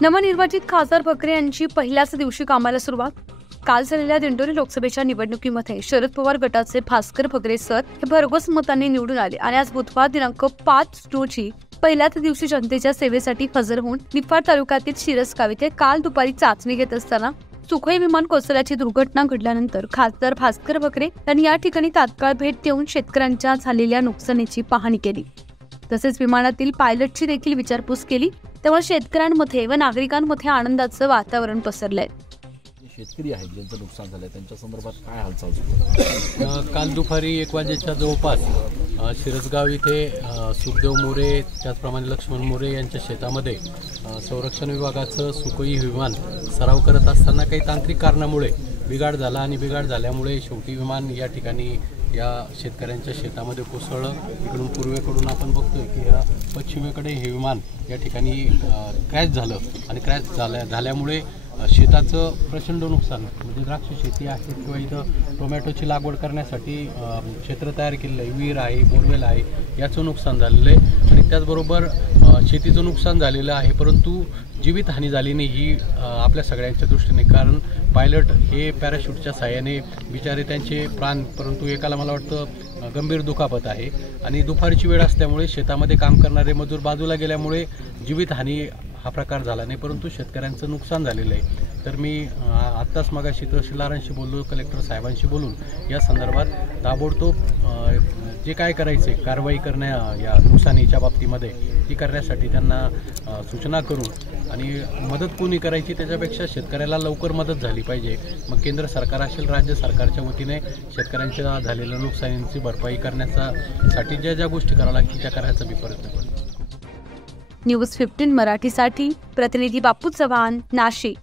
नवनिर्वाचित खासदार बकरे यांची पहिल्याच दिवशी कामाला सुरुवात। काल झालेल्या दिंडोरी लोकसभेच्या निवडणुकीमध्ये शरद पवार गटाचे भास्कर बकरे सर हे भरघोस मतांनी निवडून आले आणि आज बुधवार दिनांक 5 रोजी पहिल्याच दिवशी जनतेच्या सेवेसाठी हजर होऊन निफाड तालुक्यातील शिरसगाव येथे काल दुपारी चाचणी घेत असताना सुखोई विमान कोसळल्याची दुर्घटना घडल्यानंतर खासदार भास्कर बकरे यांनी या ठिकाणी तात्काळ भेट देऊन शेतकऱ्यांच्या झालेल्या नुकसानीची पाहणी केली। तसेच विमानातील पायलटची देखील विचारपूस केली। त्यामुळे शेतकऱ्यांमध्ये व नागरिकांमध्ये आनंदाचं वातावरण पसरलंय। शेतकरी आहेत ज्यांचं नुकसान झालं त्यांच्या संदर्भात काय हालचाल सुरू? काल दुपारी 1 वाजेच्या जवळपास शिरसगाव इथे सुखदेव मोरे त्याचप्रमाणे लक्ष्मण मोरे यांच्या शेतामध्ये संरक्षण विभागाचं सुखोई विमान सराव करत असताना काही तांत्रिक कारणामुळे बिघाड झाला आणि बिघाड झाल्यामुळे शेवटी विमान या ठिकाणी या शेतकऱ्यांच्या शेतामध्ये कोसळलं। इकडून पूर्वेकडून आपण बघतोय की या पश्चिमेकडे हे विमान या ठिकाणी क्रॅश झालं आणि क्रॅश झाल्यामुळे शेताचं प्रचंड नुकसान, म्हणजे द्राक्ष शेती आहे किंवा इथं टोमॅटोची लागवड करण्यासाठी क्षेत्र तयार केलेलं आहे, विहीर आहे, बोरवेल आहे, याचं नुकसान झालेलं आहे आणि त्याचबरोबर शेतीचं नुकसान झालेलं आहे। परंतु जीवितहानी झाली नाही ही आपल्या सगळ्यांच्या दृष्टीने, कारण पायलट हे पॅराशूटच्या साहाय्याने बिचारे त्यांचे प्राण, परंतु एकाला मला वाटतं गंभीर दुखापत आहे आणि दुपारची वेळ असल्यामुळे शेतामध्ये काम करणारे मजूर बाजूला गेल्यामुळे जीवितहानी हा प्रकार झाला नाही, परंतु शेतकऱ्यांचं नुकसान झालेलं आहे। तर मी आत्ताच मगाशी तहसीलदारांशी बोललो, कलेक्टर साहेबांशी बोलून या संदर्भात ताबडतोब जे काय करायचे कारवाई करण्या या नुकसानीच्या बाबतीमध्ये ती करण्यासाठी त्यांना सूचना करून आणि मदत कोणी करायची त्याच्यापेक्षा शेतकऱ्याला लवकर मदत झाली पाहिजे। मग केंद्र सरकार असेल, राज्य सरकारच्या वतीने शेतकऱ्यांच्या झालेल्या नुकसानीची भरपाई करण्यासाठी ज्या गोष्टी कराव्या लागतील त्या करायचा मी प्रयत्न करतो। न्यूज 15 मराठीसाठी प्रतिनिधी बापू चव्हाण, नाशिक।